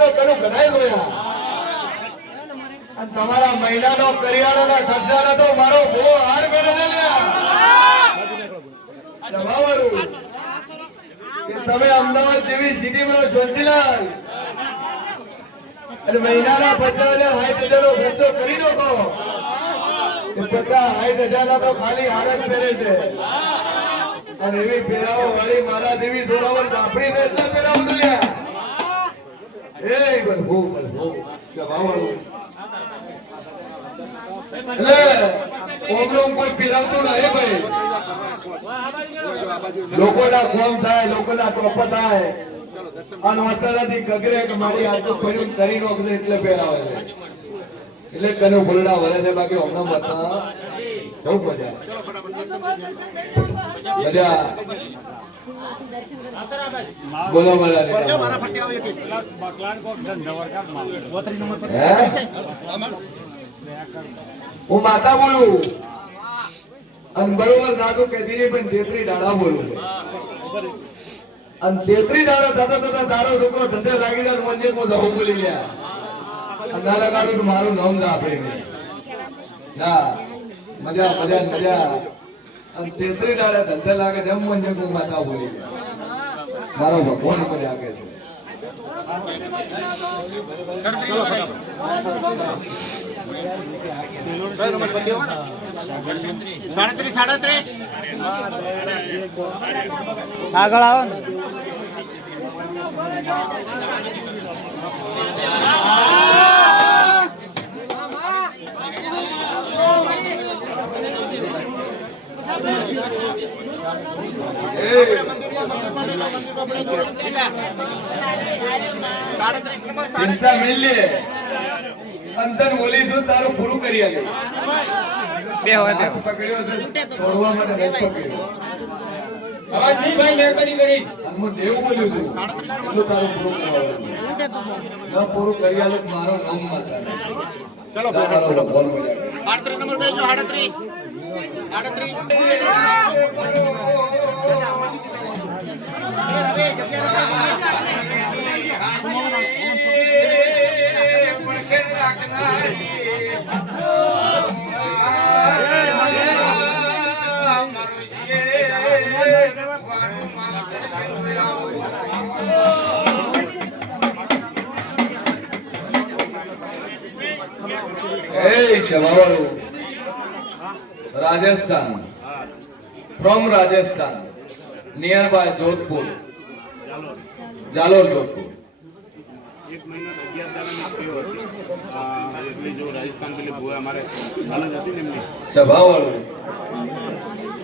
તો કનું કઢાઈ જોયા અને તમારા મહિનાનો કરિયાણાના ખર્ચાનો તો મારો બહુ હાર મેળે છે જવાવાળું કે તમે અમદાવાદ જેવી સિટીમાં ચોંટીલાલ અને મહિનાના 50,000 60,000 ખર્ચો કરી દો તો 50,000 તો ખાલી હાર જ પહેરે છે અને એવી પહેરાવો વાળી મારા દેવી જોરાવર આપણી એટલા પહેરાવું તો લ્યા એ બલભો જવાવાળું એટલે ઓમલોમ કોઈ પહેરાવતું નહીં ભાઈ લોકોના કોમ થાય લોકોના ટોપ થાય અને વતરાથી ગગરે કે મારી આટલું ફર્યું કરી નોખશે એટલે પહેરાવે છે એટલે કને ભૂલડા વરે છે બાકી હમણાં બતા બહુ મજા બોલો હું માતા બોલું અને બરોબર નાગુ કહેતી નહીં પણ 33 દાડા બોલું અને 33 દાડા થતા તારો છોકરો ધંધે લાગી જાય મંજે હું જવું બોલી ગયા નાના કાઢું મારું નામ ના આપણે ના મજા અને 33 દાડા ધંધે લાગે જેમ મંજે હું માતા બોલી મારો ભગવાન મને આગે છે આગળ આવો ને ચિંતા મિલે અંતર બોલીશું તારું પૂરું કરી આલે બે હોય બે પકડ્યો છે છોડવા માટે રસ્તો કર્યો આજ ની ભાઈ મે કરી હું દેવ બોલ્યું છું એટલું તારું પૂરું કરવાનું ના પૂરું કરી આલે મારો નામ માતા ચલો બોલ મજા 38 number બેજો 38 Rajasthan, from Rajasthan, nearby Jodhpur, Jalor Jodhpur. एक महीना 11 दाना जो राजस्थान के लिए बुआ हमारे हालत जाती ने स्वभाव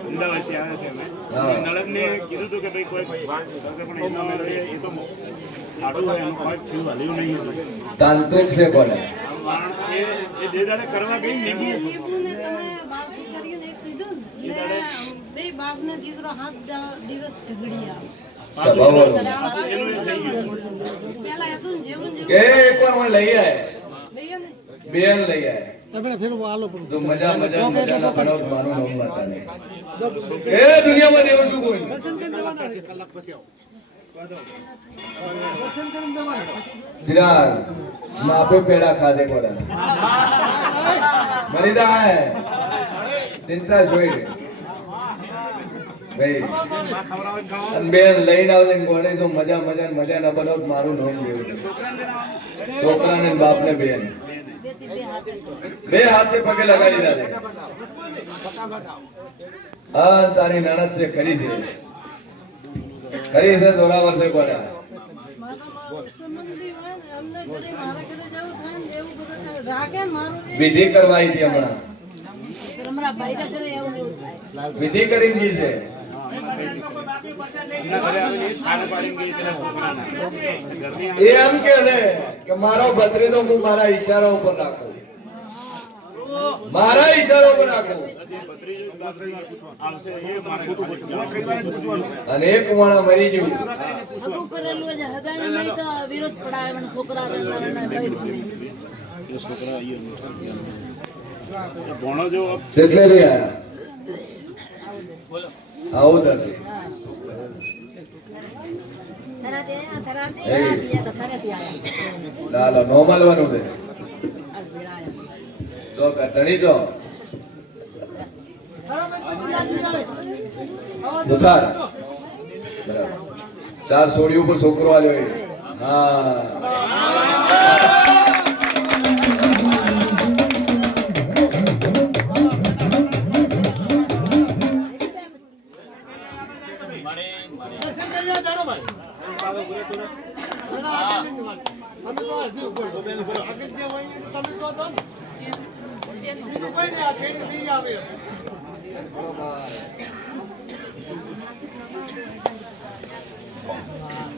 अमदावाद से आया છે અમે નળદ ને કીધું તો કે ભાઈ કોઈ વાત કરશે પણ એનો મે એ તો આડું હોય એનો કોઈ થયું હાલ્યું નહીં તાંત્રિક છે કોને એ દે દાડે કરવા ગઈ ને બે બાપને દીકરો 7 દિવસ ઝઘડ્યા स्वभाव પેલા હતું જેવું કે એકવાર મને લઈ આય બેન લઈ આય આપણે ફેર આલો તો મજા ના બનાવ મારું નામ માતા ને એ દુનિયામાં દેવ શું કોઈ કલાક પછી આવો चिराग मापे पेड़ा खादे कोड़ा मरीदा है चिंता छोड़ भाई बेन લઈને આવે ને કોણે જો મજા ના બનાવ મારું નામ દેવું છોકરા ને બાપ ને બેન બે હાથે પગે લગાડી દે હા તારી નણદ છે ખરી છે દોરાવર છે કોડા વિધિ કરવાઈ હતી હમણાં વિધિ કરી દી છે એ એમ કે મારો ભત્રીજો હું મારા ઈશારા ઉપર રાખું મારા ઈશારા ઉપર રાખું અને એક માણા મરી ગયું કેટલે રહ્યા આવું નથી લાલો નોર્મલ વાનું છે જો કટણી જો દુધાર બરાબર 4 સોડી ઉપર છોકરો આવ્યો એ હા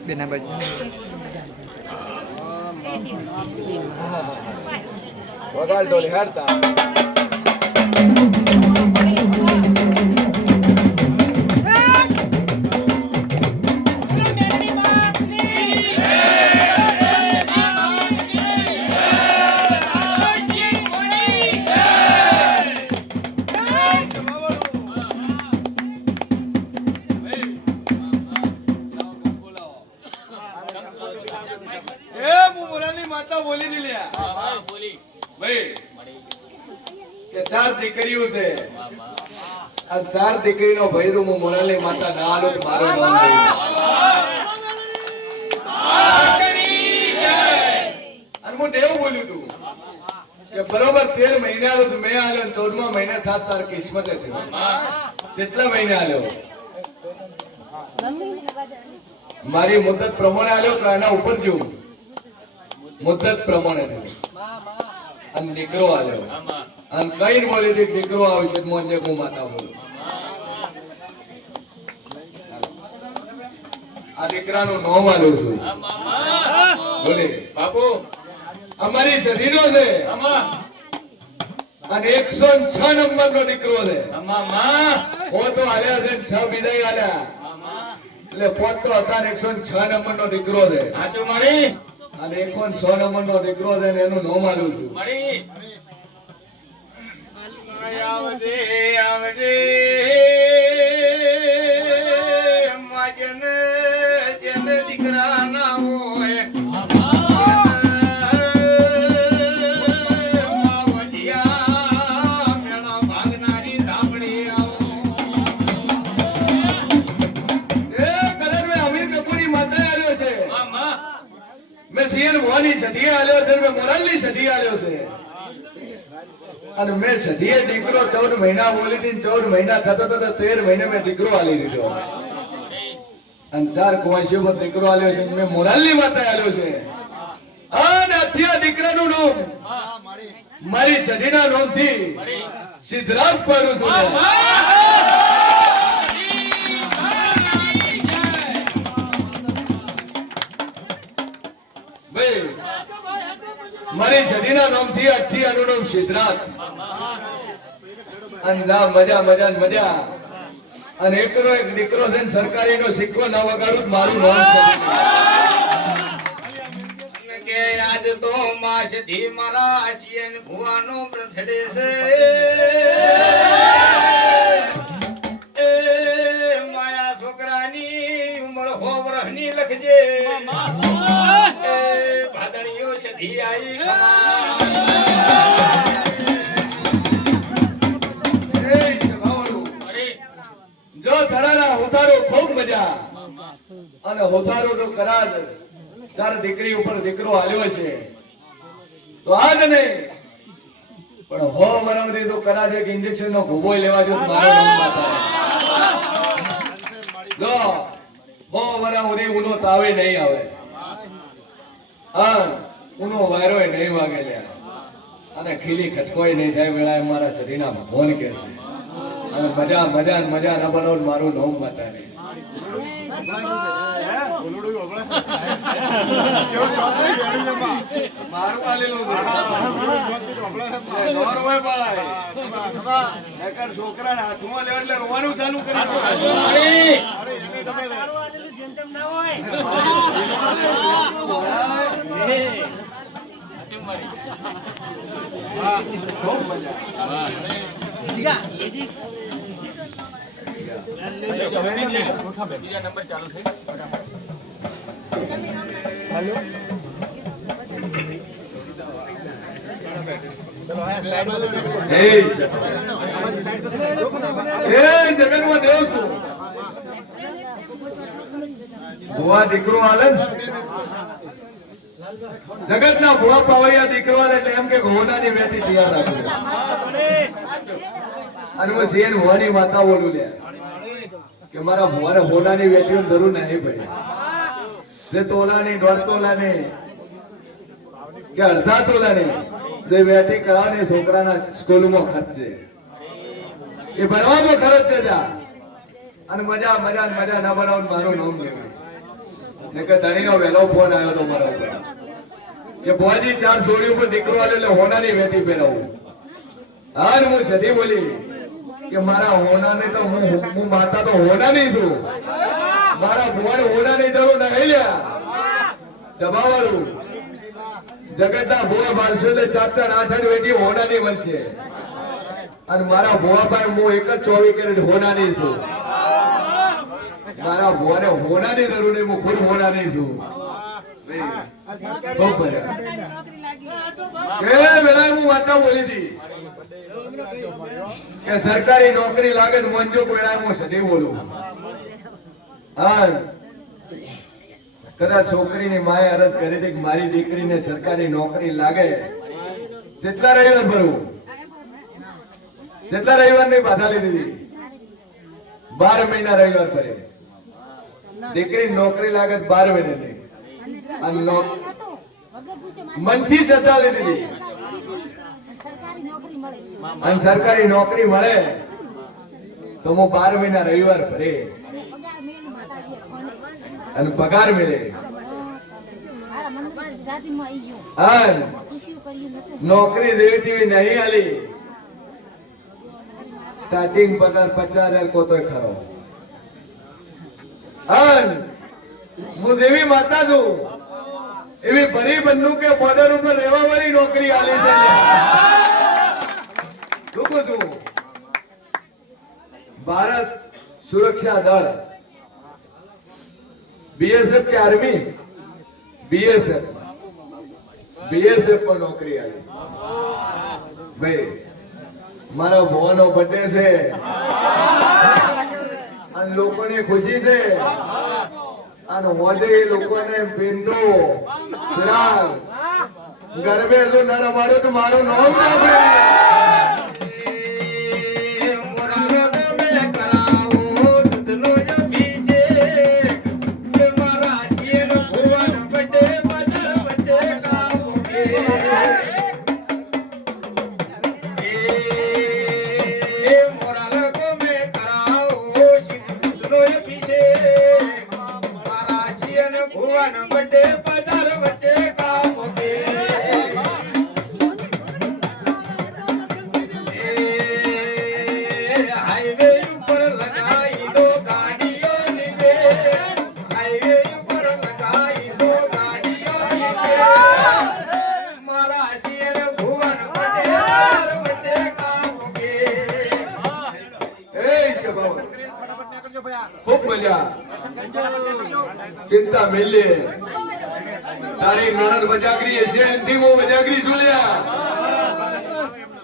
બેના બાજુ વગાડ ડોલી હાડતા બોલી દીલ્યા ભાઈ કે 4 દીકરીઓ છે આ 4 દીકરીનો ભૈરું હું મોરાલી માતા ના આલો તો મારો નામ દઈ અને હું એવું બોલ્યું તું કે બરોબર 13 મહિના આલો તો મેં આલ્યો 14મા મહિને થાત તાર કિસ્મતે થયો કેટલા મહિના આલ્યો મારી મુદત પ્રમાણે આલ્યો કે આના ઉપર જોઉં મુદ્દત પ્રમાણે થયું અને દીકરો આવ્યો અને કઈ બોલી દી દીકરો આવશે મોંજે હું માતા બોલું આ દીકરાનું નામ આલ્યું છું બોલે બાપુ અમારી સદીનો છે અને 106 નંબરનો દીકરો છે ઓ તો આલ્યા છે 6 વિદાય આલ્યા એટલે પોત તો હતા 106 નંબરનો દીકરો છે સાચું મારી અને 106 નંબરનો દીકરો છે ને એનું નામ આલ્યું છું આવજે આવજે માજન જન દીકરા ના હોય માવજિયા મેણા ભાગનારી ધાબડી આવો એ કલર મે અમીર કપૂરી માતા આલ્યો છે મેં સીએન ભવાની સધી આલ્યો છે મેં મોરાલની સધી આલ્યો છે અને મેં સધીએ દીકરો 14 મહિના બોલી હતી 14 મહિના થતા થતા 13 મહિને મેં દીકરો આલી દીધો અને 4 કુંવાસીઓ પર દીકરો આલ્યો છે મેં મોરાલની માતા આલ્યો છે અને અત્યારે દીકરાનું નામ મારી સધીના નામથી સિદ્ધરાજ પાડું છું મારી સદીના નામથી આજથી આનું નામ સિદ્ધરાજ અંજા મજા મજા ને મજા અને એકનો એક દીકરો છે ને સરકારીનો સિક્કો ના વગાડું મારું નામ છે કે આજ તો માસથી મારા આશિયન ભુવાનો બર્થડે છે એ માયા છોકરાની ઉંમર 100 વર્ષની લખજે એ ભાદણીઓ સધી આઈ જો થરાના હોથારો ખૂબ મજા અને હોથારો તો કરાર 4 દીકરી ઉપર દીકરો આલ્યો છે તો આજ નહીં પણ 100 વર્ષથી તો કરાર એક ઇન્જેક્શન નો ઘૂબો લેવા જો મારો નામ બાતા જો 100 વર્ષ સુધી ઉનો તાવે નહીં આવે હા ઉનો વાયરો નહીં વાગે લ્યા અને ખીલી ખટકોય નહીં થાય વેળા મારા સધીના ભગવાન કે છે અને મજા મજા ને મજા ન બનાવ મારું નામ બતાવે મારું આલેલું છે છોકરા હાથમાં લેવા એટલે રોવાનું ચાલુ કરી ખૂબ મજા નંબર ચાલુ થઈ જય સચિદાનંદ. એ જગતમાં દેવ છું. ભુવા દીકરો આલે ને, જગતના ભુવા પાવૈયા દીકરો આલે એટલે એમ કે હોનાની વેતી તૈયાર રાખી. અને હું સેન ભુવાની માતા બોલું લે કે મારા ભુવાને હોનાની વેતીઓની જરૂર નહીં પડી. જે તોલાની, દોઢ તોલાની કે અડધા તોલાની જે વેટી કરાવની છોકરાના સ્કૂલમાં ખર્ચ છે, એ ભણવામાં ખર્ચ છે જા. અને મજા મજા ને મજા ના બનાવ મારું નામ લેવું. ને કે ધણીનો વહેલો ફોન આવ્યો તો મારા ઉપર કે ભુવાજી 4 સોળી ઉપર દીકરો આલે એટલે હોનાની વેતી પહેરાવું. હા ને હું સધી બોલી કે મારા હોનાને તો હું માતા તો હોનાની છું. મારા ભુવાને હોનાની જરૂર નહીં લ્યા. દબાવાળું જગતના ભુવા બાળશે એટલે 4 8 વેટી હોનાની મળશે. અને મારા ભુવા પાસે હું એક જ 24 કેરેટ હોનાની છું. મારા ભુવાને હોનાની જરૂર નહીં, હું ખુદ હોનાની છું. ખૂબ મજા. કે વેલા હું વાર્તા બોલી હતી કે સરકારી નોકરી લાગે તો મંજો કોઈના હું સધી બોલું. હા, કદાચ છોકરીની માએ અરજ કરી હતી કે મારી દીકરીને સરકારી નોકરી લાગે, જેટલા રવિવાર ભરવું, જેટલા રવિવાર ની બાધા લીધી હતી, 12 મહિના રવિવાર ભરે. દીકરી નોકરી લાગે 12 મહિને નહીં. મનથી શ્રદ્ધા લીધી હતી. અને સરકારી નોકરી મળે તો હું 12 મહિના રવિવાર ભરે અને પગાર મળે. નોકરી દેવી તેવી નહીં આલી. સ્ટાર્ટિંગ પગાર 50,000 કોતો ખરો. હું જેવી માતા છું એવી ભરી બંદૂકે બોર્ડર ઉપર રહેવા વાળી નોકરી આલી છે. રૂકું છું. ભારત સુરક્ષા દળ, બીએસએફ કે આર્મી, બીએસએફ પર નોકરી આવી. ભાઈ મારા ભુવાનો બર્થડે છે અને લોકોની ખુશી છે. અને હોજે લોકોને પેંડો ફિરાર ગરબે જો ન રમાડો તો મારું નામ ના પડે. ખૂબ મજા. ચિંતા મેલે તારી નણંદ બજાગરી છે એમથી હું બજાગરી છું.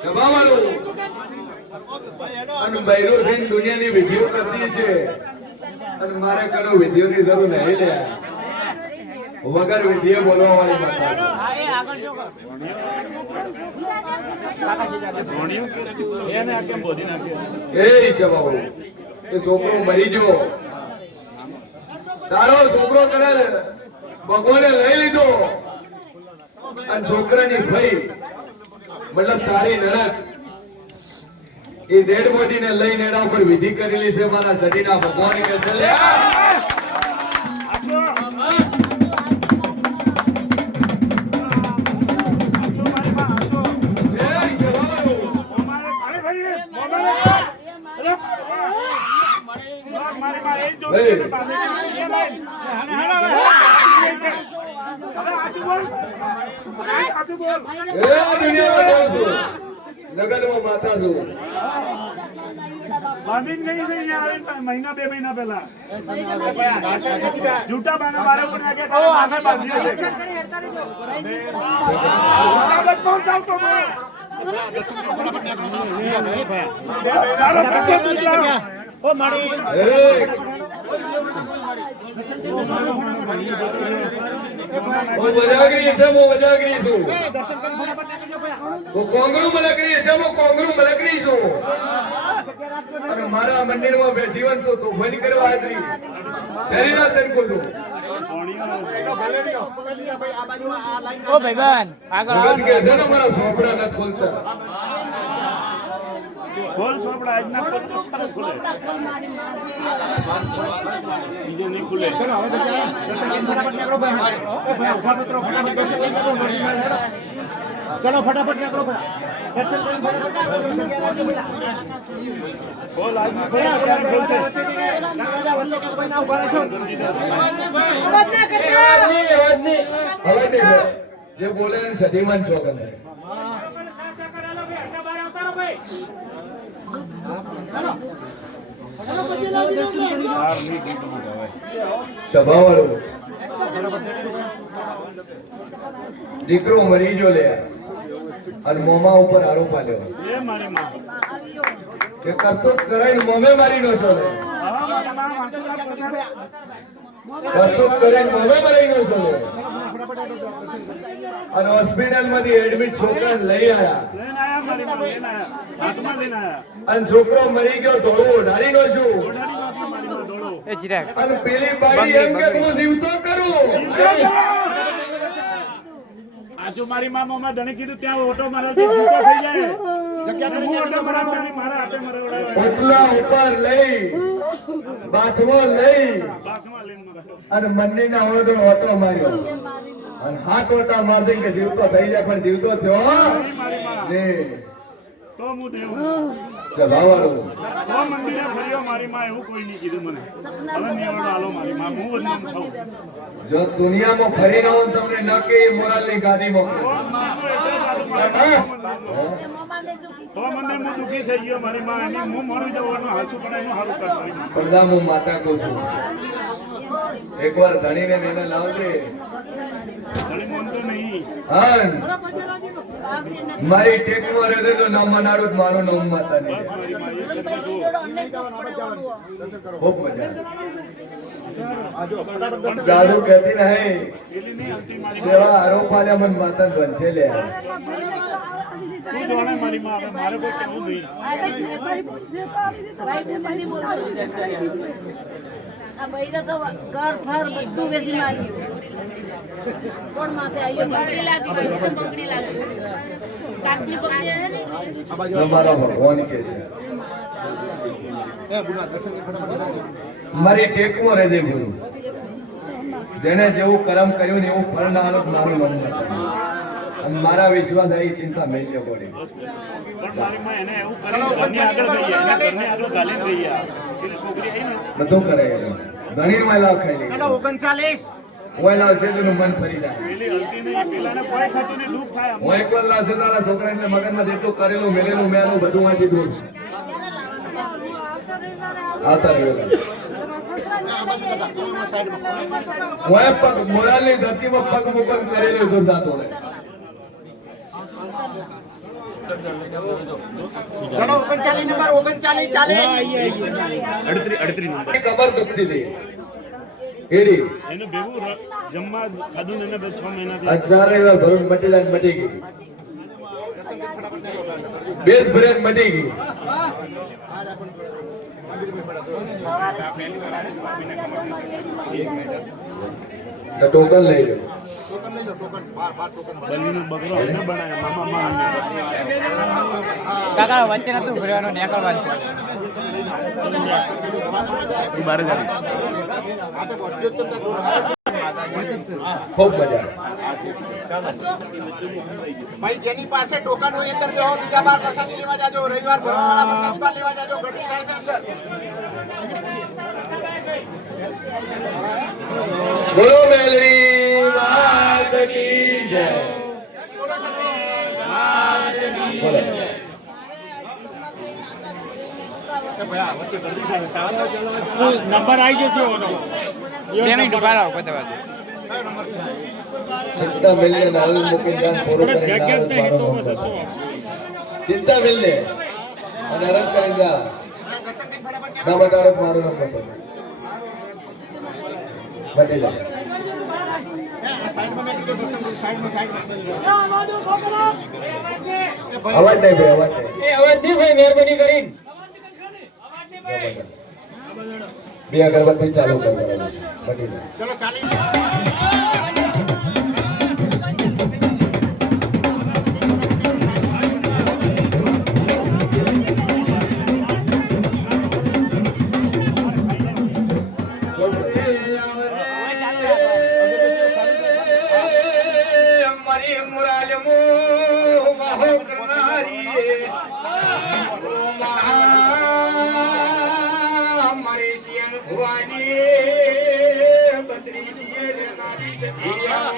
સભાવાળું અને બૈરો થઈને દુનિયાની વિધિઓ કરતી છે અને મારે કનો વિધિઓની જરૂર નહીં લે. વગર વિધિએ બોલવા વાળી માતા. એ સભાવાળું એ છોકરો મરી ગયો, તારો છોકરો કદાચ ભગવાને લઈ લીધો અને છોકરાની ભાઈ મતલબ તારી નણંદ એ ડેડ બોડી ને લઈને એના ઉપર વિધિ કરેલી છે. મારા સદીના ભગવાન કે છે જગતમાં માતા છું. બાંધીને ગઈ છે અહીંયા આવીને મહિના 2 મહિના પહેલા જૂટા બાના મારે ઉપર નાખ્યા ઓ આગળ બાંધ્યો છે આગળ કોણ ચાલતો મને તારો પછે જૂટા ઓ માડી હું વજાગરી છે હું વજાગરી છું હું કોંગરૂ મલકડી છે હું કોંગરૂ મલકડી છું અને મારા મંદિરમાં બેઠી હોય તો બંધ કરવા હાજરી તેરી રાત તનકો છું ઓ ભાઈબંધ આગળ આવો જગત કે છે ને મારા સોપડા નથી ખોલતા ખોલ સોપડા આજ ના ખોલ ખોલે બીજો નહીં ખુલે ચલો ફટાફટ નીકળો ખોલ આજ ના ખોલશે હવે જે બોલે એને સતીમાન ચોકન છે સભાવાળો દીકરો મરી ગયો લે અને મોમા ઉપર આરોપ આલ્યો એ મારી માં કે કરતો કરાઈને મોમે મારી નો છો લે કરતો કરાઈને મોમે મારી નો છો લે અને હોસ્પિટલ માંથી એડમિટ છોકરાને લઈ આયા લઈને આયા મારી માં લઈને આયા હાથમાં લઈને આયા અને છોકરો મરી ગયો ધોળું ઓઢાડી નો છું ઓડાડી નાખી મારી માં દોડો એ ચિરાગ અને પેલી બાઈ એમ કે હું જીવતો કરું આજુ મારી માં મોમાં ધણી કીધું ત્યાં ઓટો મારવાથી છૂટો થઈ જાય હું ઓટો મારવાથી મારા હાથે મરવડાવ્યો ઓટલા ઉપર લઈ બાથમાં લઈ બાથમાં લઈને મરાવ્યો અને મંદિરના ઓળો ઓટો માર્યો અને હાથ ઓટા મારશે કે જીવતો થઈ જાય પણ જીવતો થયો મારી માં ને તો હું દેવ સભાવાળો તો મંદિરે ફર્યો મારી માં એવું કોઈ નહીં કીધું મને હવે નિવડો હાલો મારી માં હું બદનામ થાઉં જો દુનિયામાં ફરી ના હોય તમને ન કે મોરાલની ગાદી મોકલે તો મંદિર હું દુઃખી થઈ ગયો મારી માં એની હું મરી જવાનું હાચું પણ એનું સારું કર મારી માં પડદા હું માતા કહું છું એકવાર ધણીને એને લાવજે ધણી મનતો નહીં હા મારી ટેકમાં રહેશે તો નામ મનાડું મારું નામ માતા નહીં બસ મારી માં એક જ ખૂબ મજા જાદુ કહેતી નહીં પેલી નહીં હલતી મારી માં સેવા આરોપ આલ્યા મન માતા બનશે લે તું જાણે મારી માં હવે મારે કોઈ કહેવું નહીં ઘર ફર બધું વેચી માર્યું કોણ માથે આવ્યો બંગડી લાગી ગઈ તો બંગડી લાગી કાસની બંગડી હે ને તમારા ભગવાન કે છે મારી ટેકમાં રહેજે ગુરુ જેને જેવું કર્મ કર્યું ને એવું ફળ ના આલો મારું મન નથી અને મારા વિશ્વાસ આવી ચિંતા મેલ્યો પડી પણ મારી માં એને એવું કર્યું ઘરની આગળ ગઈ એના ઘરની આગળ ગાલીને ગઈ આ પેલી છોકરી આવી ને બધું કરે ઘણી મહિલા ખાઈ લે 39 ઓય લાવશે તેનું મન ફરી જાય પેલી હલતી નહીં પેલાને કોઈ થતું નહીં દુઃખ થાય હું એકવાર લાવશે તારા છોકરાને મગજમાં જેટલું કરેલું મેલેલું મેલું બધું માંથી દૂર આવતા રહ્યો હું પગ મોરાલની ધરતીમાં પગ મુકન કરેલું દૂર જાતો રહે ચલો 39 નંબર 39 ચાલે 38 નંબર કબર દુખતી હતી એડી એને ભેગું જમવા ખાધું ને એને 6 મહિનાથી હજારે વાર ભरून મટી જાય મટી ગઈ બેસ બ્રેક મટી ગઈ તો ટોકન લઈ લો બલીનો બકરો એને બનાવ્યા મામા કાકા વચ્ચે નતું ફરવાનું નીકળવાનું છે તું બારે જા ખૂબ મજા ભાઈ જેની પાસે ટોકન હોય અંદર બેહો બીજા બાર પ્રસાદી લેવા જાજો રવિવાર ભરવાવાળા પ્રસાદી બાર લેવા જાજો ઘડી થાય છે અંદર બોલો મેલડી માત કી જય બોલો નંબર આવી જશે ઓનો ચિંતા મિલને નાલ મૂકી જાન પૂરો કરી જગ્યા જ નહીં તો બસ ચિંતા મિલને અને અરન કરી જા ના બટાડે મારું નામ બતા બટી જા અવાજ નહીં ભાઈ અવાજ નહીં અવાજ નહીં ભાઈ મહેરબાની કરીને બે અગરબત્તી ચાલુ કરવાની છે બટી જા ચલો ચાલી મારી મુરાલ મો મહો કરનારી મારી શિયન ભવાની બત્રી શિયર નારી સતિયા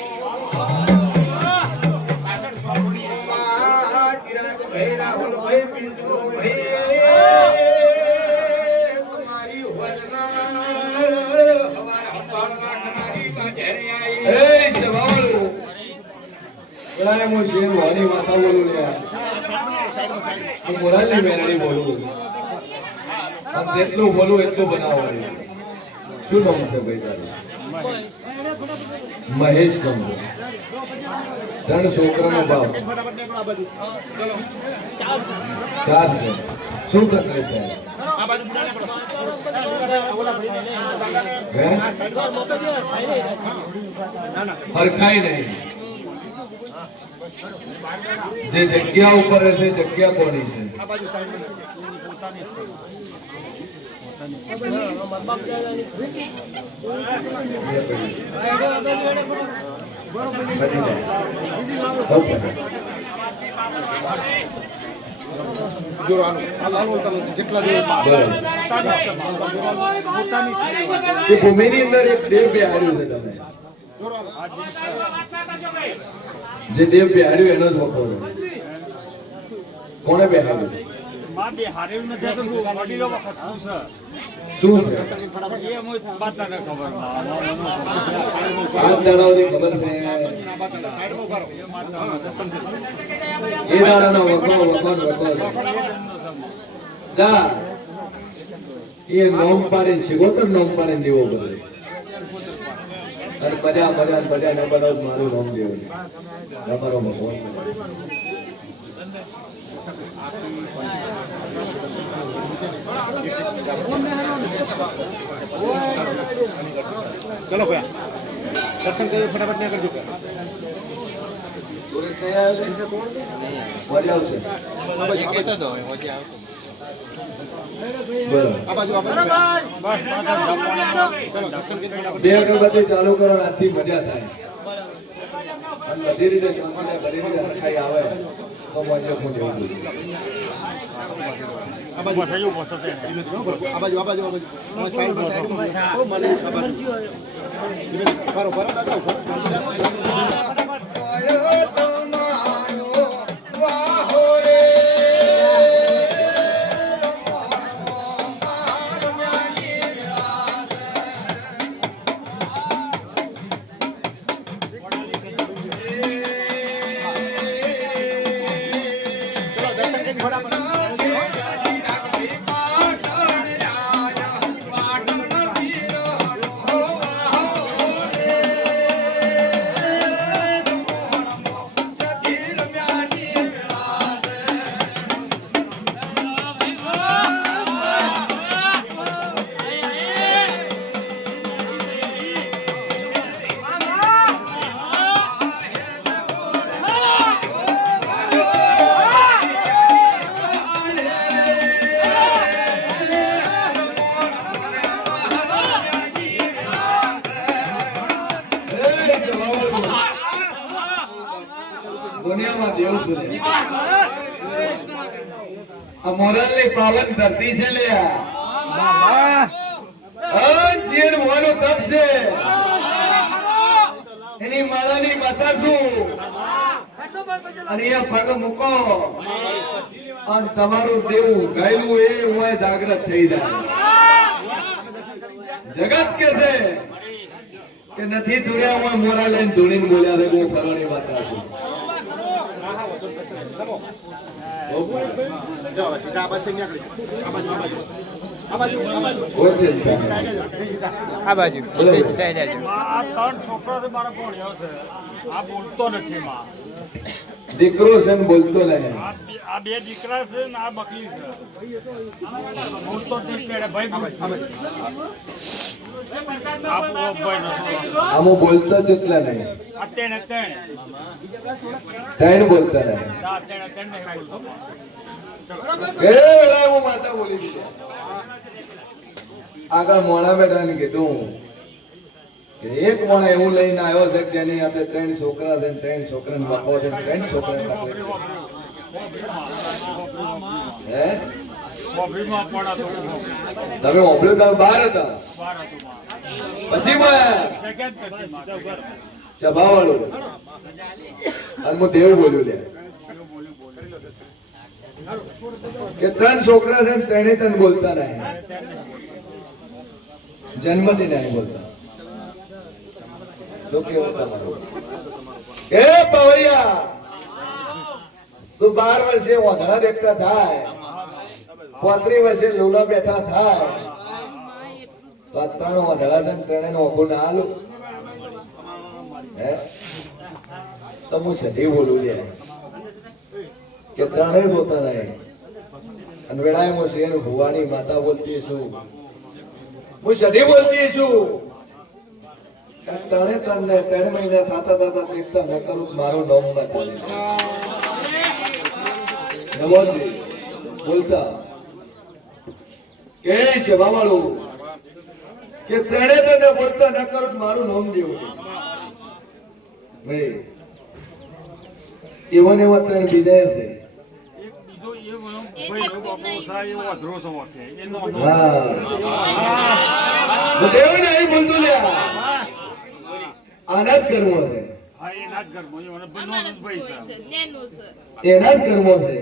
તિરાગ ભાઈ રાહુલ ભાઈ પિંટુ ભાઈ તમારી વદના હવાર હંભાળવા કનારી બાજરે આઈ એ સવાળો એલા હું શેર વાની માતા બોલું લે હું મોરાલની મેરડી બોલું આમ જેટલું બોલું એટલું બનાવવાનું શું નામ છે ભાઈ તારું મહેશ ગંગો ત્રણ છોકરાનો બાપ ચાર છે શું તકલીફ છે હે હરખાઈ નહીં જે જગ્યા ઉપર રહેશે જગ્યા કોની છે ભૂમિની અંદર એક દેવ બેહાડ્યું છે તમે જે દેવ બેહાડ્યું એનો જ વખો કોને બેહાડ્યું શું છે પાંચ દાડાઓની ખબર છે એ દાડાનો વખો જા એ નોમ પાડીને શિગોતર નોમ પાડીને દેવો બદલે અને મજા ન બનાવ મારું નામ દેવું તમારો ભગવાન ચલો ભૈયા દર્શન કરી ફટાફટ ના કરજો સુરેશ નહીં આવ્યો છે મજા આવશે બે અગરબત્તી ચાલુ કરો આથી મજા થાય અને બધી રીતે શાંતિ બધી રીતે હરખાઈ આવે તો મજા હું જેવું દુનિયામાં દેવ છે આ મોરલની પાવન ધરતી છે લે આ ચીર મોનો તપ છે એની માળાની બતાશું અને એ પગ મૂકો અને તમારું દેવું ગાયલું એ હું જાગૃત થઈ જાય. જગત કે છે કે નથી ધૂળ્યા હું મોરા લઈને ધૂળીને બોલ્યા છે હું ફલાણી બતાશું. કોઈ ચિંતા નહીં. આ બાજુ બરાબર. આ ત્રણ છોકરો છે મારા ભણ્યો છે આ બોલતો નથી માં દીકરો છે ને બોલતો નહીં. આ બે દીકરા છે ને આ બકરી છે બોલતો જ નહીં પેડે ભાઈ આ ભાઈ નથી આમાં બોલતા જ એટલા નહીં. આ તેને ત્રણ બોલતા નહીં. એ વેળાએ હું માતા બોલી દીધી. આગળ મોણા બેઠા ને કીધું કે એક મોણા એવું લઈને આવ્યો છે કે જેની હાથે ત્રણ છોકરા છે ને ત્રણ છોકરાને વખો છે ને ત્રણ છોકરાને તકલીફ છે. હે બોબરીમાં પડાતો તમે ઓબળ્યું તમે બહાર હતા બાર હતું પછી મળ્યા સેકન્ડ કરતી માં સભાવાળું અને હું દેવ બોલ્યું લે કે ત્રણ છોકરા છે ને ત્રણે ત્રણ બોલતા નહીં. જન્મથી નહીં બોલતા. શું કેવું તમારું? એ પવરિયા તું 12 વર્ષે ઓધડા દેખતા થાય 35 વર્ષે લોલા બેઠા થાય તો આ ત્રણ ઓધડા છે ને ત્રણેયનો ઓઘો ના આલું. હે તો હું સધી બોલું લે કે ત્રણેય જોતા નહીં. અને વેળાએ હું શેર ભુવાની માતા બોલતી છું, હું સધી બોલતી છું. ત્રણે ત્રણ ને 3 મહિના થતા થતા દેખતા ન કરું મારું નામ ના ચાલે. નવોદય બોલતા કે છે બાવાળું કે ત્રણે ત્રણે બોલતા ન કરું મારું નામ દેવું. ભાઈ એવા ને એવા ત્રણ બીજા છે. હા હું દેવું ને અહીં બોલતું લ્યા આના જ કર્મો છે. એના જ કર્મો છે.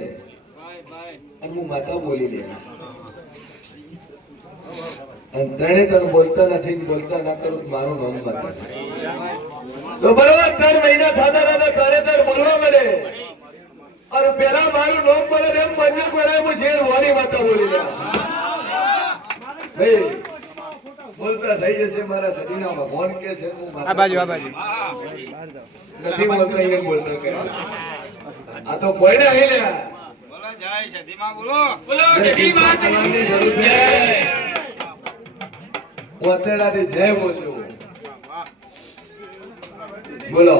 અને હું માતા બોલી લે અને ત્રણે ત્રણ બોલતા નથી ને બોલતા ના કરું મારું નામ માતા. તો બરોબર 3 મહિના થતા થતા ત્રણે ત્રણ બોલવા મળે અને પેલા મારું નામ બોલે એમ મંજૂર બોલાય હું શેર વાની માતા બોલી લે. ભાઈ બોલતા થઈ જશે મારા સદીના ભગવાન કે છે હું માતા આ બાજુ નથી બોલતા એને બોલતા કર્યા. આ તો કોઈને અહીં લ્યા બોલો જય સદીમાં બોલો બોલો તમારી જરૂર છે. હું અત્યારથી જય બોલજો. બોલો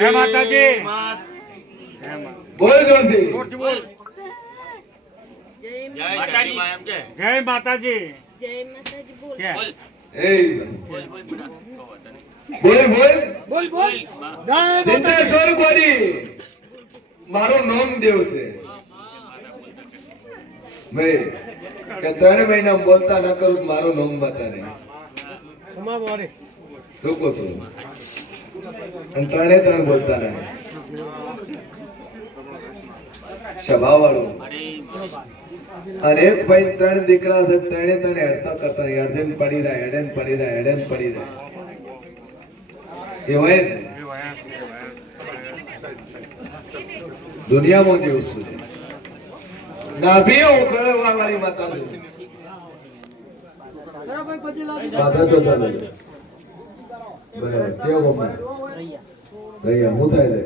જય માતાજી બોલ જોરથી. જોરથી બોલ જય સદીમાં એમ કે જય માતાજી જય માતાજી બોલ કે એ બોલ બોલ બોલ ચિંતા છોડ કોની મારું નામ દેવ છે. ભાઈ કે 3 મહિના બોલતા ના કરું મારું નામ બતા નહીં. શું કહો છો? અને ત્રણે ત્રણ બોલતા નહીં. સભાવાળું અને એક ભાઈ 3 દીકરા છે ત્રણે ત્રણ હેડતા કરતા નહીં. અડધેન પડી જાય એડેન પડી જાય એડેન પડી જાય એવાય છે દુનિયામાં જેવું છે. નાભીઓ ઉખળવા વાળી માતા છે. માતા તો ચાલે છે. બરાબર કેવો ગમે રહ્યા હું થાય છે.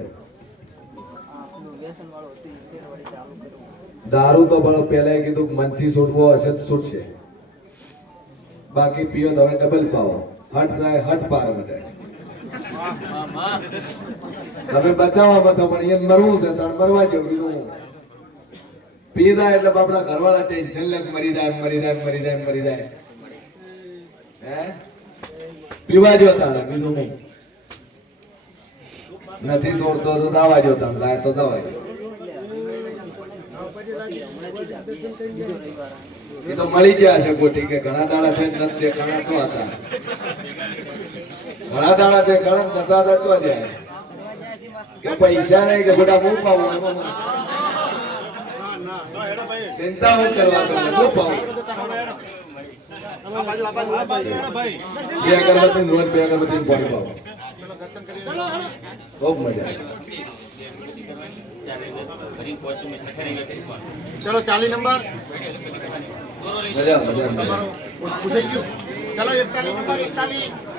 દારૂ તો ભણો પહેલા કીધું મનથી છૂટવો હશે તો છૂટશે. બાકી પીઓ તો હવે ડબલ પાવો. હટ જાય હટ પાર બધા તમે બચાવવામાં તો પણ એને મરવું છે તો મરવા જેવું. બીજું પી જાય એટલે આપણા ઘરવાળા ટેન્શન લે મરી જાય મરી જાય મરી જાય મરી જાય. હે પીવા જો તાણે બીજું નહીં. નથી છોડતો તો દાવા જો તાણે દાય તો દવા. એ તો મળી ગયા છે ગોઠી કે ઘણા દાડા થઈને નથી તે ઘણા તો હતા ઘણા દાડા તે ઘણા નતા તો જાય કે પૈસા નહીં કે બધા હું પાવું એમાં ચિંતા હું કરવા તમને હું પાવું બે અગરબત્તી રોજ બે અગરબત્તી પાણી પાવું ખૂબ મજા ચલો 40 નંબર મજા મજા પૂછે ગયું ચલો 41 નંબર 41